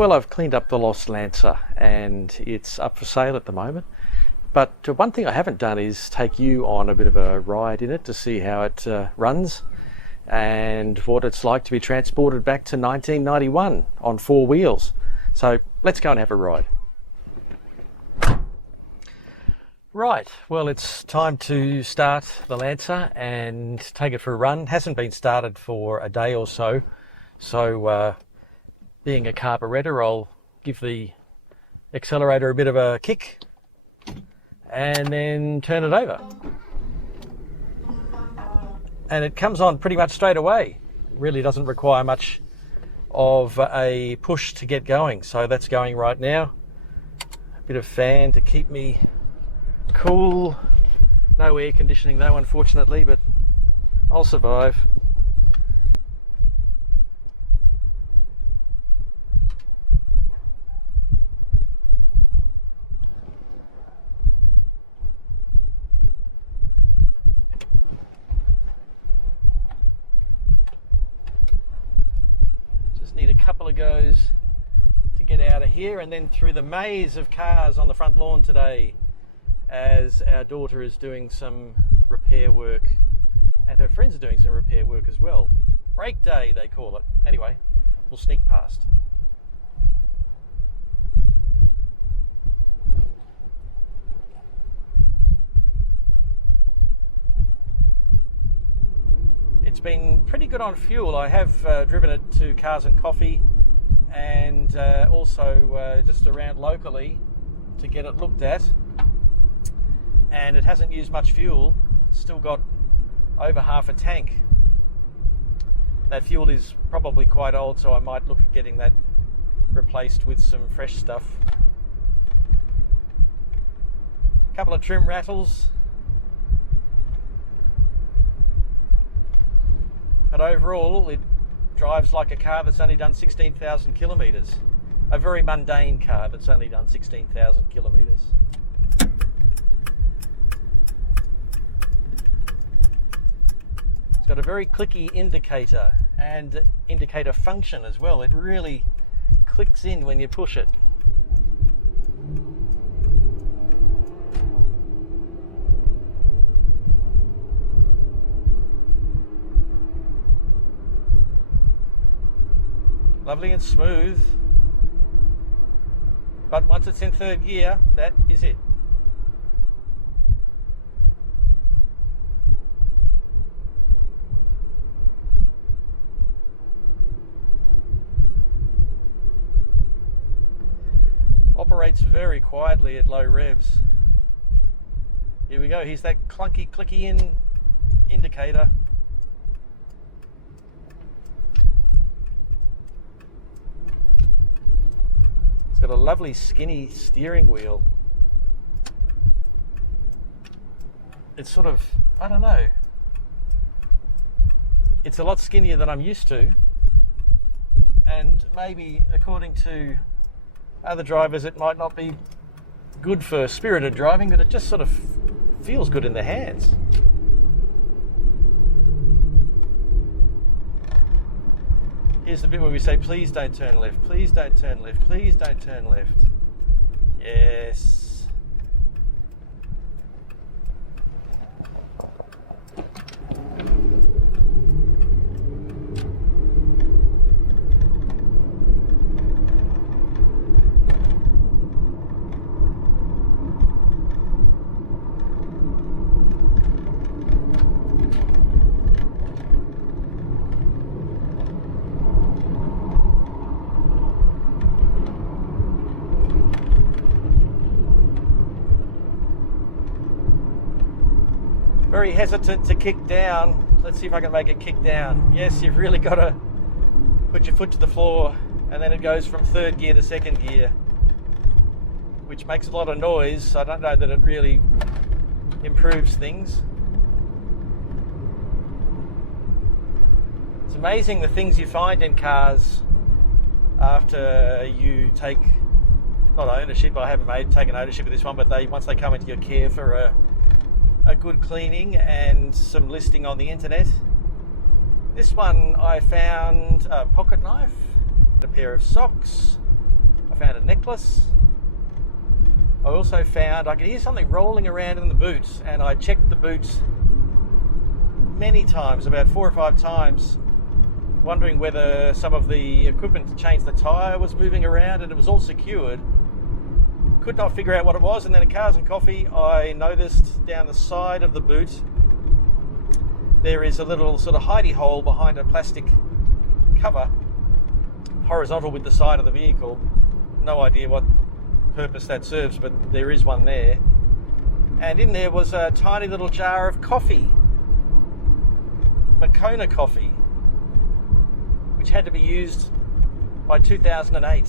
Well, I've cleaned up the lost Lancer and it's up for sale at the moment. But one thing I haven't done is take you on a bit of a ride in it to see how it runs and what it's like to be transported back to 1991 on four wheels. So let's go and have a ride. Right, well, it's time to start the Lancer and take it for a run. Hasn't been started for a day or so, so being a carburettor, I'll give the accelerator a bit of a kick and then turn it over. And it comes on pretty much straight away. Really doesn't require much of a push to get going. So that's going right now. A bit of fan to keep me cool. No air conditioning though, unfortunately, but I'll survive. Just need a couple of goes to get out of here and then through the maze of cars on the front lawn today, as our daughter is doing some repair work and her friends are doing some repair work as well. Break day, they call it. Anyway, we'll sneak past. It's been pretty good on fuel. I have driven it to Cars and Coffee and also just around locally to get it looked at. And it hasn't used much fuel. It's still got over half a tank. That fuel is probably quite old, so I might look at getting that replaced with some fresh stuff. A couple of trim rattles. But overall, it drives like a car that's only done 16,000 kilometres. A very mundane car that's only done 16,000 kilometres. Got a very clicky indicator and indicator function as well. It really clicks in when you push it. Lovely and smooth. But once it's in third gear, that is it. Operates very quietly at low revs. Here we go. Here's that clunky, clicky indicator. It's got a lovely skinny steering wheel. It's sort of, I don't know. It's a lot skinnier than I'm used to. And maybe according to other drivers it might not be good for spirited driving, but it just sort of feels good in the hands. Here's the bit where we say, please don't turn left, please don't turn left, please don't turn left. Yes. Very hesitant to kick down. Let's see if I can make it kick down. Yes, you've really got to put your foot to the floor and then it goes from third gear to second gear, which makes a lot of noise. I don't know that it really improves things. It's amazing the things you find in cars after you take, not ownership, I haven't taken ownership of this one, but once they come into your care for a good cleaning and some listing on the internet. This one I found a pocket knife, a pair of socks, found a necklace. I also found, I could hear something rolling around in the boot, and I checked the boot many times, about 4 or 5 times, wondering whether some of the equipment to change the tyre was moving around, and it was all secured. Could not figure out what it was, and then at Cars and Coffee I noticed down the side of the boot there is a little sort of hidey hole behind a plastic cover, horizontal with the side of the vehicle. No idea what purpose that serves, but there is one there. And in there was a tiny little jar of coffee, Moccona coffee, which had to be used by 2008.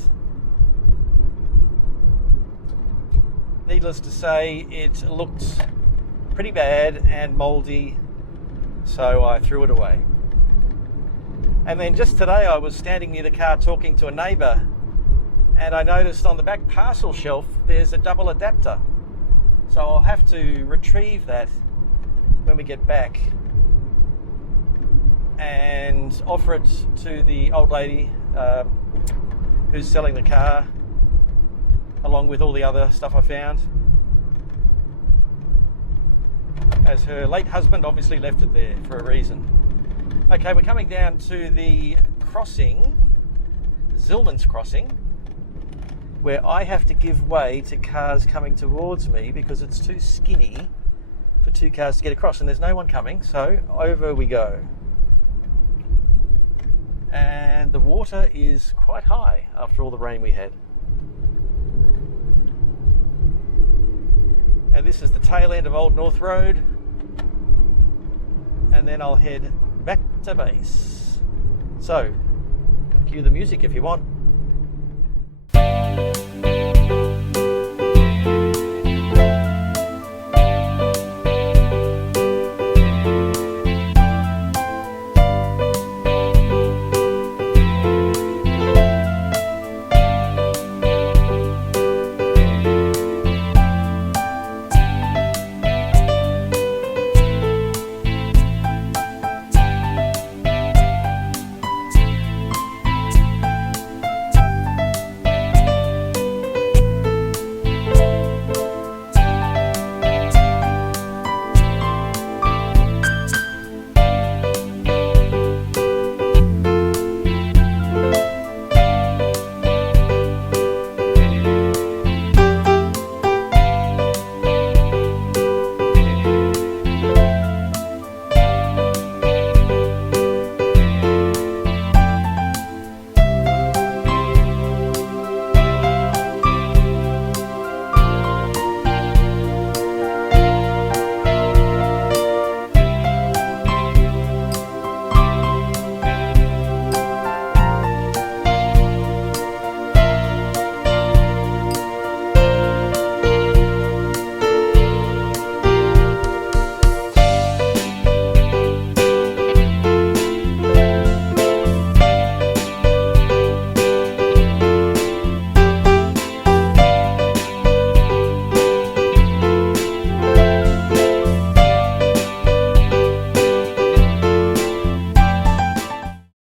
Needless to say, it looked pretty bad and mouldy, so I threw it away. And then just today I was standing near the car talking to a neighbour, and I noticed on the back parcel shelf there's a double adapter. So I'll have to retrieve that when we get back and offer it to the old lady who's selling the car, along with all the other stuff I found, as her late husband obviously left it there for a reason. Okay, we're coming down to the crossing, Zillman's Crossing, where I have to give way to cars coming towards me because it's too skinny for 2 cars to get across, and there's no one coming, so over we go. And the water is quite high after all the rain we had. And this is the tail end of Old North Road, and then I'll head back to base. So, cue the music if you want.